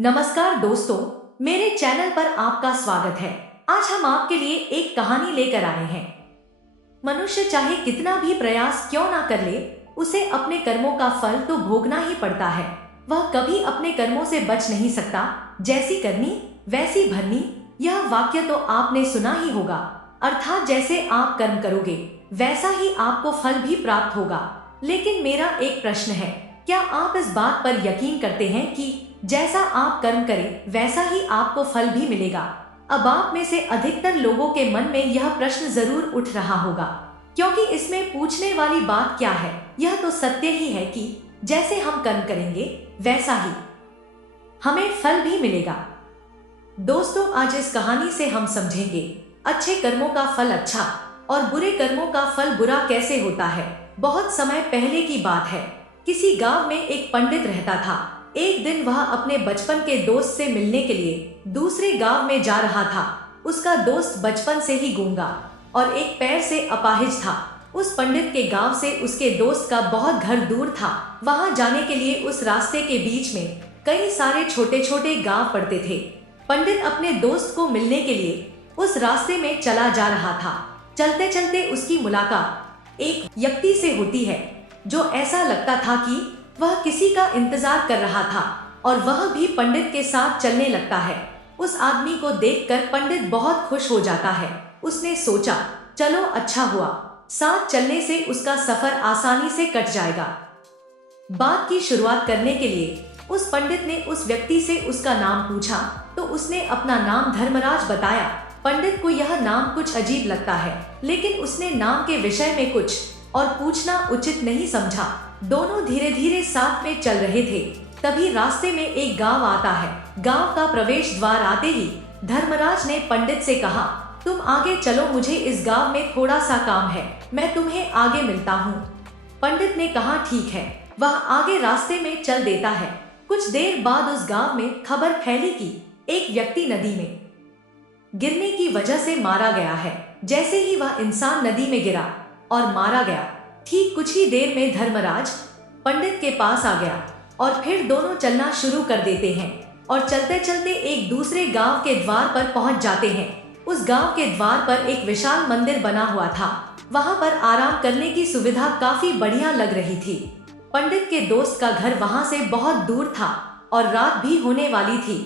नमस्कार दोस्तों, मेरे चैनल पर आपका स्वागत है। आज हम आपके लिए एक कहानी लेकर आए हैं। मनुष्य चाहे कितना भी प्रयास क्यों ना कर ले, उसे अपने कर्मों का फल तो भोगना ही पड़ता है। वह कभी अपने कर्मों से बच नहीं सकता। जैसी करनी वैसी भरनी, यह वाक्य तो आपने सुना ही होगा। अर्थात जैसे आप कर्म करोगे वैसा ही आपको फल भी प्राप्त होगा। लेकिन मेरा एक प्रश्न है, क्या आप इस बात पर यकीन करते हैं कि जैसा आप कर्म करें वैसा ही आपको फल भी मिलेगा? अब आप में से अधिकतर लोगों के मन में यह प्रश्न जरूर उठ रहा होगा, क्योंकि इसमें पूछने वाली बात क्या है, यह तो सत्य ही है कि जैसे हम कर्म करेंगे वैसा ही हमें फल भी मिलेगा। दोस्तों, आज इस कहानी से हम समझेंगे अच्छे कर्मों का फल अच्छा और बुरे कर्मों का फल बुरा कैसे होता है। बहुत समय पहले की बात है। किसी गांव में एक पंडित रहता था। एक दिन वह अपने बचपन के दोस्त से मिलने के लिए दूसरे गांव में जा रहा था। उसका दोस्त बचपन से ही गूंगा और एक पैर से अपाहिज था। उस पंडित के गांव से उसके दोस्त का बहुत घर दूर था। वहां जाने के लिए उस रास्ते के बीच में कई सारे छोटे छोटे गांव पड़ते थे। पंडित अपने दोस्त को मिलने के लिए उस रास्ते में चला जा रहा था। चलते चलते उसकी मुलाकात एक व्यक्ति से होती है जो ऐसा लगता था कि वह किसी का इंतजार कर रहा था और वह भी पंडित के साथ चलने लगता है। उस आदमी को देखकर पंडित बहुत खुश हो जाता है। उसने सोचा, चलो अच्छा हुआ, साथ चलने से उसका सफर आसानी से कट जाएगा। बात की शुरुआत करने के लिए उस पंडित ने उस व्यक्ति से उसका नाम पूछा तो उसने अपना नाम धर्मराज बताया। पंडित को यह नाम कुछ अजीब लगता है, लेकिन उसने नाम के विषय में कुछ और पूछना उचित नहीं समझा। दोनों धीरे धीरे साथ में चल रहे थे। तभी रास्ते में एक गांव आता है। गांव का प्रवेश द्वार आते ही धर्मराज ने पंडित से कहा, तुम आगे चलो, मुझे इस गांव में थोड़ा सा काम है, मैं तुम्हें आगे मिलता हूँ। पंडित ने कहा, ठीक है। वह आगे रास्ते में चल देता है। कुछ देर बाद उस गांव में खबर फैली कि एक व्यक्ति नदी में गिरने की वजह से मारा गया है। जैसे ही वह इंसान नदी में गिरा और मारा गया, ठीक कुछ ही देर में धर्मराज पंडित के पास आ गया और फिर दोनों चलना शुरू कर देते हैं और चलते चलते एक दूसरे गांव के द्वार पर पहुंच जाते हैं। उस गांव के द्वार पर एक विशाल मंदिर बना हुआ था। वहां पर आराम करने की सुविधा काफी बढ़िया लग रही थी। पंडित के दोस्त का घर वहां से बहुत दूर था और रात भी होने वाली थी।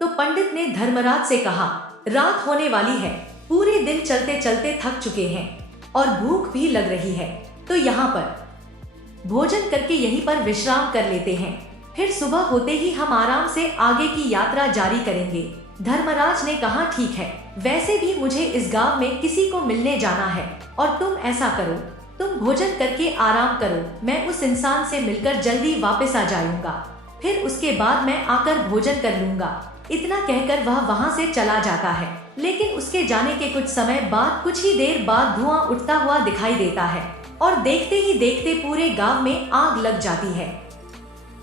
तो पंडित ने धर्मराज से कहा, रात होने वाली है, पूरे दिन चलते चलते थक चुके हैं और भूख भी लग रही है, तो यहाँ पर भोजन करके यहीं पर विश्राम कर लेते हैं। फिर सुबह होते ही हम आराम से आगे की यात्रा जारी करेंगे। धर्मराज ने कहा, ठीक है, वैसे भी मुझे इस गांव में किसी को मिलने जाना है और तुम ऐसा करो, तुम भोजन करके आराम करो, मैं उस इंसान से मिलकर जल्दी वापस आ जाऊंगा, फिर उसके बाद मैं आकर भोजन कर लूंगा। इतना कहकर वह वहां से चला जाता है। लेकिन उसके जाने के कुछ समय बाद, कुछ ही देर बाद धुआं उठता हुआ दिखाई देता है और देखते ही देखते पूरे गांव में आग लग जाती है।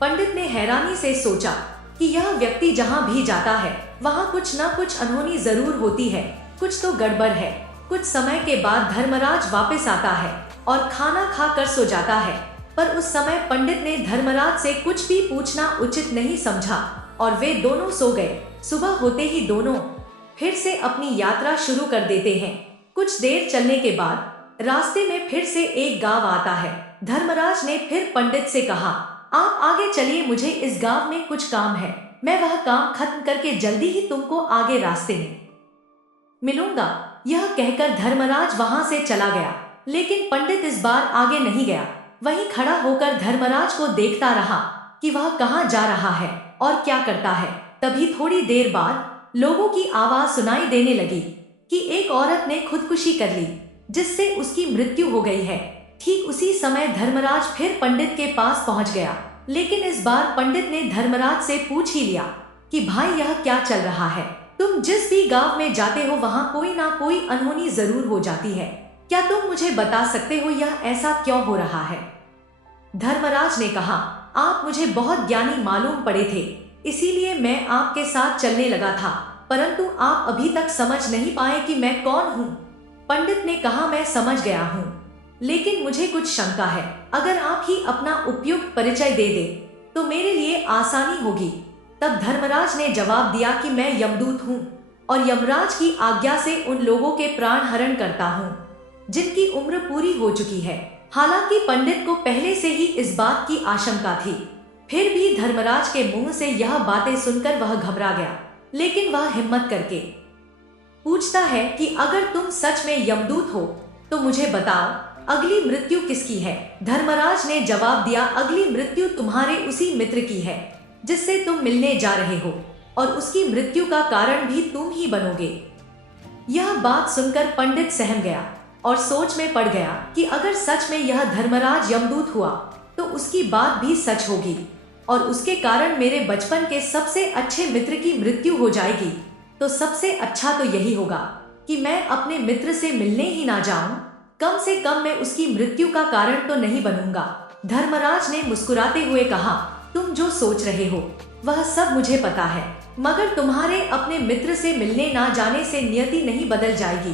पंडित ने हैरानी से सोचा कि यह व्यक्ति जहां भी जाता है वहां कुछ न कुछ अनहोनी जरूर होती है, कुछ तो गड़बड़ है। कुछ समय के बाद धर्मराज वापस आता है और खाना खाकर सो जाता है। पर उस समय पंडित ने धर्मराज से कुछ भी पूछना उचित नहीं समझा और वे दोनों सो गए। सुबह होते ही दोनों फिर से अपनी यात्रा शुरू कर देते हैं। कुछ देर चलने के बाद रास्ते में फिर से एक गांव आता है। धर्मराज ने फिर पंडित से कहा, आप आगे चलिए, मुझे इस गांव में कुछ काम है, मैं वह काम खत्म करके जल्दी ही तुमको आगे रास्ते में मिलूंगा। यह कहकर धर्मराज वहां से चला गया। लेकिन पंडित इस बार आगे नहीं गया। वहीं खड़ा होकर धर्मराज को देखता रहा कि वह कहाँ जा रहा है और क्या करता है। तभी थोड़ी देर बाद लोगों की आवाज सुनाई देने लगी कि एक औरत ने खुदकुशी कर ली, जिससे उसकी मृत्यु हो गई है। ठीक उसी समय धर्मराज फिर पंडित के पास पहुंच गया। लेकिन इस बार पंडित ने धर्मराज से पूछ ही लिया कि भाई, यह क्या चल रहा है? तुम जिस भी गांव में जाते हो वहां कोई ना कोई अनहोनी जरूर हो जाती है, क्या तुम मुझे बता सकते हो यह ऐसा क्यों हो रहा है? धर्मराज ने कहा, आप मुझे बहुत ज्ञानी मालूम पड़े थे, इसीलिए मैं आपके साथ चलने लगा था, परंतु आप अभी तक समझ नहीं पाए कि मैं कौन हूँ। पंडित ने कहा, मैं समझ गया हूँ, लेकिन मुझे कुछ शंका है। अगर आप ही अपना उपयुक्त परिचय दे दे तो मेरे लिए आसानी होगी। तब धर्मराज ने जवाब दिया कि मैं यमदूत हूँ और यमराज की आज्ञा से उन लोगों के प्राण हरण करता हूँ जिनकी उम्र पूरी हो चुकी है। हालांकि पंडित को पहले से ही इस बात की आशंका थी, फिर भी धर्मराज के मुंह से यह बातें सुनकर वह घबरा गया। लेकिन वह हिम्मत करके पूछता है कि अगर तुम सच में यमदूत हो तो मुझे बताओ अगली मृत्यु किसकी है। धर्मराज ने जवाब दिया, अगली मृत्यु तुम्हारे उसी मित्र की है जिससे तुम मिलने जा रहे हो और उसकी मृत्यु का कारण भी तुम ही बनोगे। यह बात सुनकर पंडित सहम गया और सोच में पड़ गया कि अगर सच में यह धर्मराज यमदूत हुआ तो उसकी बात भी सच होगी और उसके कारण मेरे बचपन के सबसे अच्छे मित्र की मृत्यु हो जाएगी। तो सबसे अच्छा तो यही होगा कि मैं अपने मित्र से मिलने ही ना जाऊं, कम से कम मैं उसकी मृत्यु का कारण तो नहीं बनूंगा। धर्मराज ने मुस्कुराते हुए कहा, तुम जो सोच रहे हो वह सब मुझे पता है, मगर तुम्हारे अपने मित्र से मिलने ना जाने से नियति नहीं बदल जाएगी।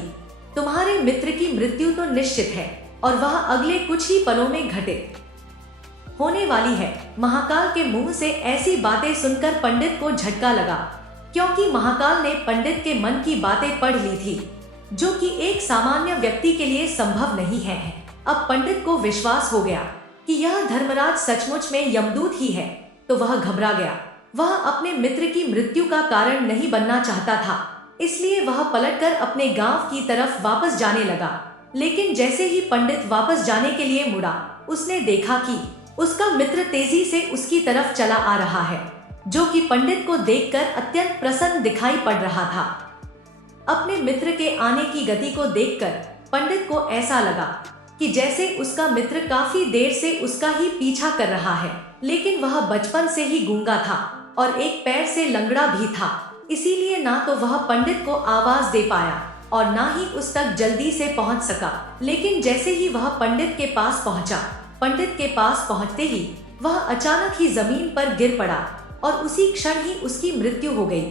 तुम्हारे मित्र की मृत्यु तो निश्चित है और वह अगले कुछ ही पलों में घटित होने वाली है। महाकाल के मुंह से ऐसी बातें सुनकर पंडित को झटका लगा, क्योंकि महाकाल ने पंडित के मन की बातें पढ़ ली थी, जो कि एक सामान्य व्यक्ति के लिए संभव नहीं है। अब पंडित को विश्वास हो गया कि यह धर्मराज सचमुच में यमदूत ही है, तो वह घबरा गया। वह अपने मित्र की मृत्यु का कारण नहीं बनना चाहता था, इसलिए वह पलटकर अपने गांव की तरफ वापस जाने लगा। लेकिन जैसे ही पंडित वापस जाने के लिए मुड़ा, उसने देखा कि उसका मित्र तेजी से उसकी तरफ चला आ रहा है, जो कि पंडित को देखकर अत्यंत प्रसन्न दिखाई पड़ रहा था। अपने मित्र के आने की गति को देखकर पंडित को ऐसा लगा कि जैसे उसका मित्र काफी देर से उसका ही पीछा कर रहा है, लेकिन वह बचपन से ही गूंगा था और एक पैर से लंगड़ा भी था, इसीलिए ना तो वह पंडित को आवाज दे पाया और ना ही उस तक जल्दी से पहुंच सका। लेकिन जैसे ही वह पंडित के पास पहुंचा, पंडित के पास पहुंचते ही वह अचानक ही जमीन पर गिर पड़ा और उसी क्षण ही उसकी मृत्यु हो गई।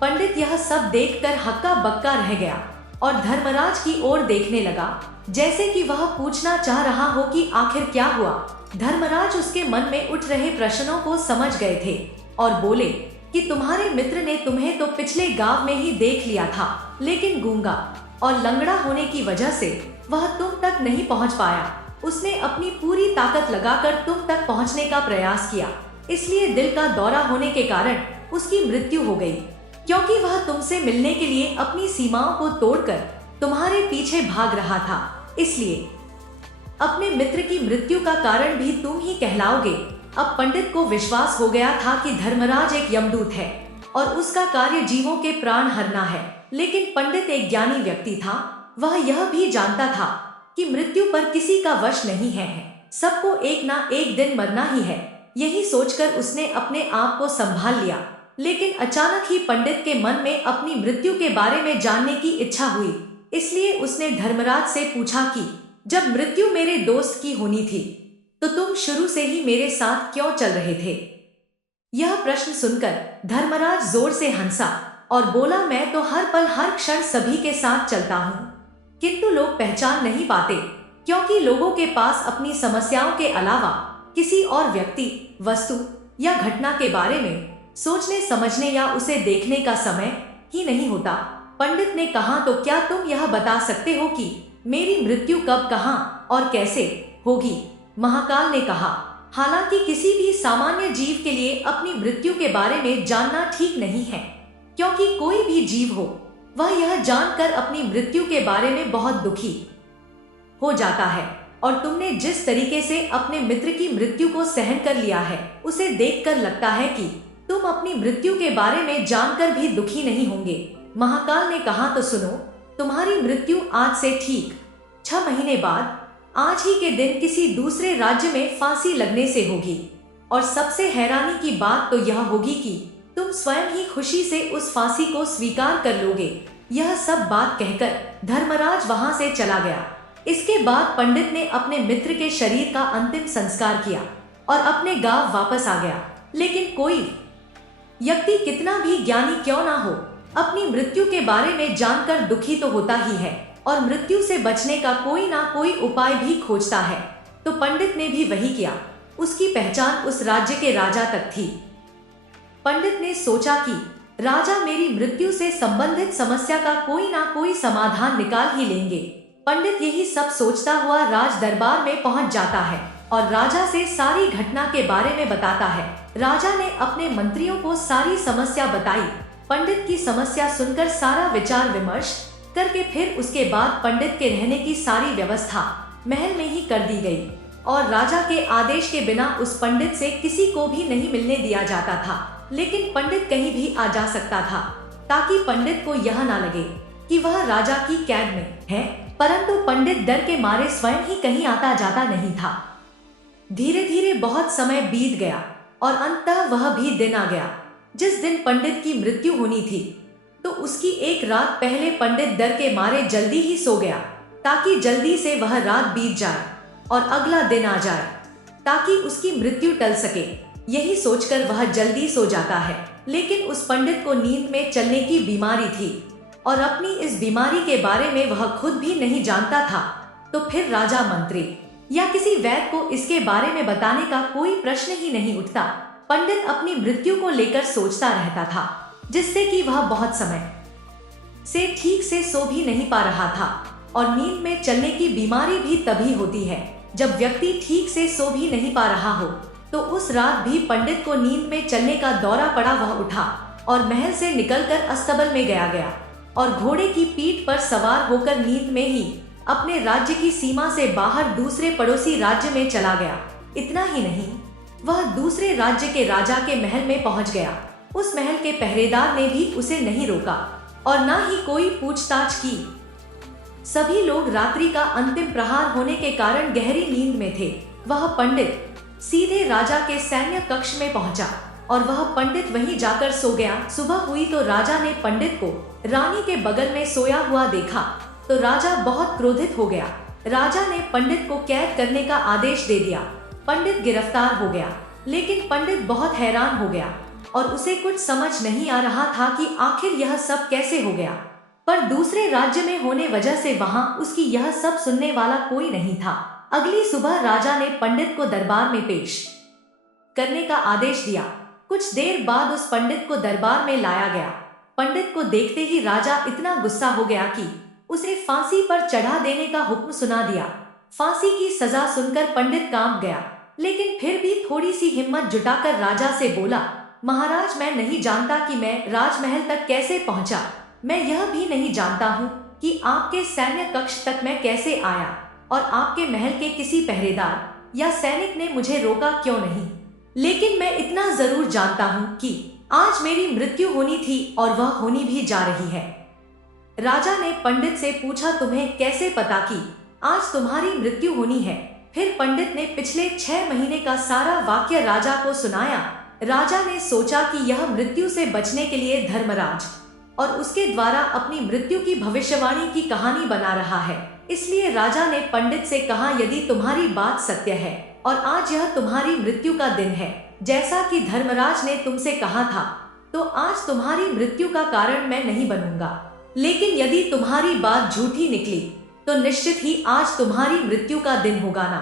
पंडित यह सब देखकर हक्का बक्का रह गया और धर्मराज की ओर देखने लगा, जैसे कि वह पूछना चाह रहा हो कि आखिर क्या हुआ। धर्मराज उसके मन में उठ रहे प्रश्नों को समझ गए थे और बोले कि तुम्हारे मित्र ने तुम्हें तो पिछले गांव में ही देख लिया था, लेकिन गूंगा और लंगड़ा होने की वजह से वह तुम तक नहीं पहुंच पाया। उसने अपनी पूरी ताकत लगाकर तुम तक पहुंचने का प्रयास किया, इसलिए दिल का दौरा होने के कारण उसकी मृत्यु हो गई, क्योंकि वह तुमसे मिलने के लिए अपनी सीमाओं को तोड़कर तुम्हारे पीछे भाग रहा था। इसलिए अपने मित्र की मृत्यु का कारण भी तुम ही कहलाओगे। अब पंडित को विश्वास हो गया था कि धर्मराज एक यमदूत है और उसका कार्य जीवों के प्राण हरना है। लेकिन पंडित एक ज्ञानी व्यक्ति था, वह यह भी जानता था कि मृत्यु पर किसी का वश नहीं है, सबको एक ना एक दिन मरना ही है। यही सोचकर उसने अपने आप को संभाल लिया। लेकिन अचानक ही पंडित के मन में अपनी मृत्यु के बारे में जानने की इच्छा हुई, इसलिए उसने धर्मराज से पूछा कि जब मृत्यु मेरे दोस्त की होनी थी तो तुम शुरू से ही मेरे साथ क्यों चल रहे थे। यह प्रश्न सुनकर धर्मराज जोर से हंसा और बोला, मैं तो हर पल हर क्षण सभी के साथ चलता हूँ, किंतु लोग पहचान नहीं पाते, क्योंकि लोगों के पास अपनी समस्याओं के अलावा किसी और व्यक्ति, वस्तु या घटना के बारे में सोचने समझने या उसे देखने का समय ही नहीं होता। पंडित ने कहा, तो क्या तुम यह बता सकते हो कि मेरी मृत्यु कब, कहाँ और कैसे होगी। महाकाल ने कहा, हालांकि किसी भी सामान्य जीव के लिए अपनी मृत्यु के बारे में जानना ठीक नहीं है, क्योंकि कोई भी जीव हो वह यह जानकर अपनी मृत्यु के बारे में बहुत दुखी हो जाता है। और तुमने जिस तरीके से अपने मित्र की मृत्यु को सहन कर लिया है, उसे देखकर लगता है कि तुम अपनी मृत्यु के बारे में जानकर भी दुखी नहीं होंगे। महाकाल ने कहा, तो सुनो, तुम्हारी मृत्यु आज से ठीक 6 महीने बाद आज ही के दिन किसी दूसरे राज्य में फांसी लगने से होगी। और सबसे हैरानी की बात तो यह होगी कि तुम स्वयं ही खुशी से उस फांसी को स्वीकार कर लोगे। यह सब बात कहकर धर्मराज वहां से चला गया। इसके बाद पंडित ने अपने मित्र के शरीर का अंतिम संस्कार किया और अपने गांव वापस आ गया। लेकिन कोई व्यक्ति कितना भी ज्ञानी क्यों ना हो, अपनी मृत्यु के बारे में जानकर दुखी तो होता ही है और मृत्यु से बचने का कोई ना कोई उपाय भी खोजता है। तो पंडित ने भी वही किया। उसकी पहचान उस राज्य के राजा तक थी। पंडित ने सोचा कि राजा मेरी मृत्यु से संबंधित समस्या का कोई ना कोई समाधान निकाल ही लेंगे। पंडित यही सब सोचता हुआ राज दरबार में पहुंच जाता है और राजा से सारी घटना के बारे में बताता है। राजा ने अपने मंत्रियों को सारी समस्या बताई। पंडित की समस्या सुनकर सारा विचार विमर्श करके फिर उसके बाद पंडित के रहने की सारी व्यवस्था महल में ही कर दी गई और राजा के आदेश के बिना उस पंडित से किसी को भी नहीं मिलने दिया जाता था। लेकिन पंडित कहीं भी आ जा सकता था ताकि पंडित को यह ना लगे कि वह राजा की कैद में है, परंतु पंडित डर के मारे स्वयं ही कहीं आता जाता नहीं था। धीरे धीरे बहुत समय बीत गया और अंततः वह भी दिन आ गया जिस दिन पंडित की मृत्यु होनी थी। तो उसकी एक रात पहले पंडित डर के मारे जल्दी ही सो गया ताकि जल्दी से वह रात बीत जाए और अगला दिन आ जाए ताकि उसकी मृत्यु टल सके। यही सोचकर वह जल्दी सो जाता है। लेकिन उस पंडित को नींद में चलने की बीमारी थी और अपनी इस बीमारी के बारे में वह खुद भी नहीं जानता था। तो फिर राजा, मंत्री या किसी वैद्य को इसके बारे में बताने का कोई प्रश्न ही नहीं उठता। पंडित अपनी मृत्यु को लेकर सोचता रहता था जिससे कि वह बहुत समय से ठीक से सो भी नहीं पा रहा था। और नींद में चलने की बीमारी भी तभी होती है जब व्यक्ति ठीक से सो भी नहीं पा रहा हो। तो उस रात भी पंडित को नींद में चलने का दौरा पड़ा। वह उठा और महल से निकलकर अस्तबल में गया और घोड़े की पीठ पर सवार होकर नींद में ही अपने राज्य की सीमा से बाहर दूसरे पड़ोसी राज्य में चला गया। इतना ही नहीं, वह दूसरे राज्य के राजा के महल में पहुंच गया। उस महल के पहरेदार ने भी उसे नहीं रोका और न ही कोई पूछताछ की। सभी लोग रात्रि का अंतिम प्रहार होने के कारण गहरी नींद में थे। वह पंडित सीधे राजा के सैन्य कक्ष में पहुंचा और वह पंडित वहीं जाकर सो गया। सुबह हुई तो राजा ने पंडित को रानी के बगल में सोया हुआ देखा तो राजा बहुत क्रोधित हो गया। राजा ने पंडित को कैद करने का आदेश दे दिया। पंडित गिरफ्तार हो गया, लेकिन पंडित बहुत हैरान हो गया और उसे कुछ समझ नहीं आ रहा था कि आखिर यह सब कैसे हो गया। पर दूसरे राज्य में होने वजह से वहां उसकी यह सब सुनने वाला कोई नहीं था। अगली सुबह राजा ने पंडित को दरबार में पेश करने का आदेश दिया। कुछ देर बाद उस पंडित को दरबार में लाया गया। पंडित को देखते ही राजा इतना गुस्सा हो गया कि उसे फांसी पर चढ़ा देने का हुक्म सुना दिया। फांसी की सजा सुनकर पंडित कांप गया, लेकिन फिर भी थोड़ी सी हिम्मत जुटाकर राजा से बोला, महाराज, मैं नहीं जानता कि मैं राजमहल तक कैसे पहुंचा। मैं यह भी नहीं जानता हूँ कि आपके सैन्य कक्ष तक मैं कैसे आया और आपके महल के किसी पहरेदार या सैनिक ने मुझे रोका क्यों नहीं। लेकिन मैं इतना जरूर जानता हूँ कि आज मेरी मृत्यु होनी थी और वह होनी भी जा रही है। राजा ने पंडित से पूछा, तुम्हें कैसे पता कि आज तुम्हारी मृत्यु होनी है? फिर पंडित ने पिछले 6 महीने का सारा वाक्य राजा को सुनाया। राजा ने सोचा कि यह मृत्यु से बचने के लिए धर्मराज और उसके द्वारा अपनी मृत्यु की भविष्यवाणी की कहानी बना रहा है। इसलिए राजा ने पंडित से कहा, यदि तुम्हारी बात सत्य है और आज यह तुम्हारी मृत्यु का दिन है जैसा कि धर्मराज ने तुमसे कहा था, तो आज तुम्हारी मृत्यु का कारण मैं नहीं बनूंगा। लेकिन यदि तुम्हारी बात झूठी निकली तो निश्चित ही आज तुम्हारी मृत्यु का दिन होगा ना।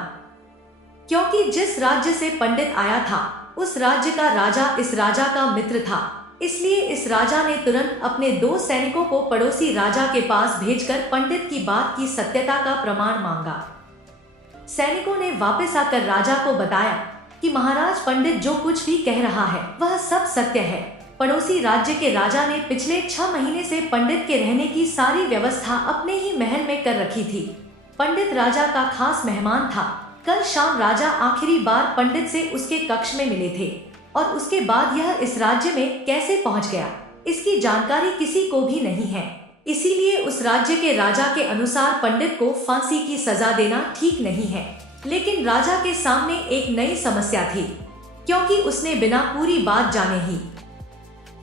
क्योंकि जिस राज्य से पंडित आया था उस राज्य का राजा इस राजा का मित्र था, इसलिए इस राजा ने तुरंत अपने 2 सैनिकों को पड़ोसी राजा के पास भेजकर पंडित की बात की सत्यता का प्रमाण मांगा। सैनिकों ने वापस आकर राजा को बताया कि महाराज, पंडित जो कुछ भी कह रहा है वह सब सत्य है। पड़ोसी राज्य के राजा ने पिछले 6 महीने से पंडित के रहने की सारी व्यवस्था अपने ही महल में कर रखी थी। पंडित राजा का खास मेहमान था। कल शाम राजा आखिरी बार पंडित से उसके कक्ष में मिले थे और उसके बाद यह इस राज्य में कैसे पहुंच गया, इसकी जानकारी किसी को भी नहीं है। इसीलिए उस राज्य के राजा के अनुसार पंडित को फांसी की सजा देना ठीक नहीं है। लेकिन राजा के सामने एक नई समस्या थी, क्योंकि उसने बिना पूरी बात जाने ही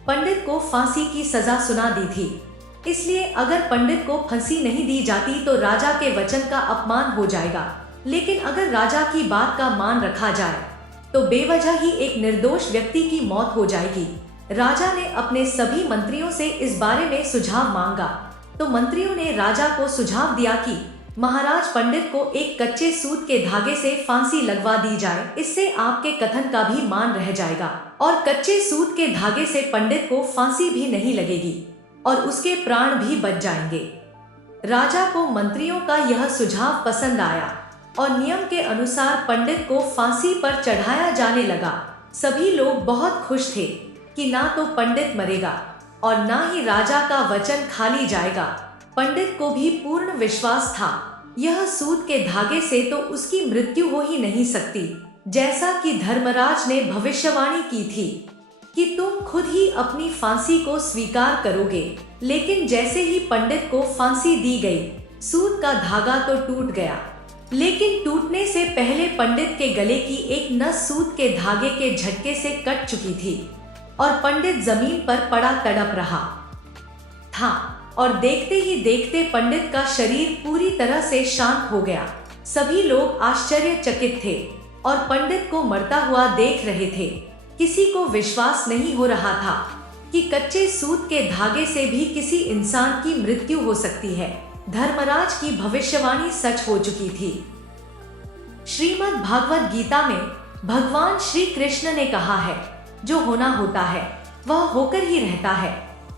पंडित को फांसी की सजा सुना दी थी। इसलिए अगर पंडित को फांसी नहीं दी जाती तो राजा के वचन का अपमान हो जाएगा। लेकिन अगर राजा की बात का मान रखा जाए तो बेवजह ही एक निर्दोष व्यक्ति की मौत हो जाएगी। राजा ने अपने सभी मंत्रियों से इस बारे में सुझाव मांगा तो मंत्रियों ने राजा को सुझाव दिया कि महाराज पंडित को एक कच्चे सूत के धागे से फांसी लगवा दी जाए, इससे आपके कथन का भी मान रह जाएगा और कच्चे सूत के धागे से पंडित को फांसी भी नहीं लगेगी और उसके प्राण भी बच जाएंगे। राजा को मंत्रियों का यह सुझाव पसंद आया और नियम के अनुसार पंडित को फांसी पर चढ़ाया जाने लगा। सभी लोग बहुत खुश थे कि ना तो पंडित मरेगा और ना ही राजा का वचन खाली जाएगा। पंडित को भी पूर्ण विश्वास था यह सूत के धागे से तो उसकी मृत्यु हो ही नहीं सकती, जैसा कि धर्मराज ने भविष्यवाणी की थी कि तुम खुद ही अपनी फांसी को स्वीकार करोगे। लेकिन जैसे ही पंडित को फांसी दी गई, सूत का धागा तो टूट गया, लेकिन टूटने से पहले पंडित के गले की एक नस सूत के धागे के झटके से कट चुकी थी और पंडित जमीन पर पड़ा तड़प रहा था और देखते ही देखते पंडित का शरीर पूरी तरह से शांत हो गया। सभी लोग आश्चर्यचकित थे और पंडित को मरता हुआ देख रहे थे। किसी को विश्वास नहीं हो रहा था कि कच्चे सूत के धागे से भी किसी इंसान की मृत्यु हो सकती है। धर्मराज की भविष्यवाणी सच हो चुकी थी। श्रीमद् भागवत गीता में भगवान श्री कृष्ण ने कहा है, जो होना होता है वह होकर ही रहता है।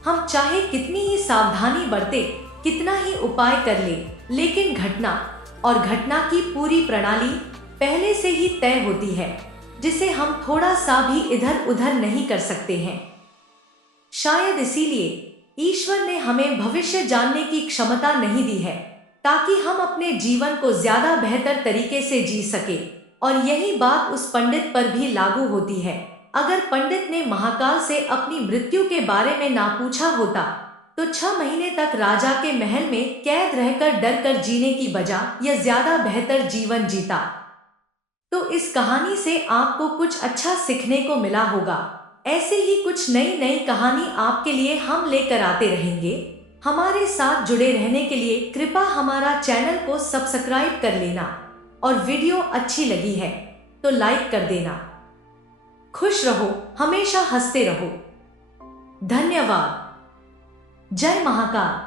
हम चाहे कितनी ही सावधानी बरते, कितना ही उपाय कर ले, लेकिन घटना और घटना की पूरी प्रणाली पहले से ही तय होती है, जिसे हम थोड़ा सा भी इधर उधर नहीं कर सकते हैं। शायद इसीलिए ईश्वर ने हमें भविष्य जानने की क्षमता नहीं दी है, ताकि हम अपने जीवन को ज्यादा बेहतर तरीके से जी सके। और यही बात उस पंडित पर भी लागू होती है। अगर पंडित ने महाकाल से अपनी मृत्यु के बारे में ना पूछा होता तो 6 महीने तक राजा के महल में कैद रहकर डर कर जीने की बजाय यह ज्यादा बेहतर जीवन जीता। तो इस कहानी से आपको कुछ अच्छा सीखने को मिला होगा। ऐसे ही कुछ नई नई कहानी आपके लिए हम लेकर आते रहेंगे। हमारे साथ जुड़े रहने के लिए कृपया हमारा चैनल को सब्सक्राइब कर लेना और वीडियो अच्छी लगी है तो लाइक कर देना। खुश रहो, हमेशा हंसते रहो। धन्यवाद। जय महाकाल।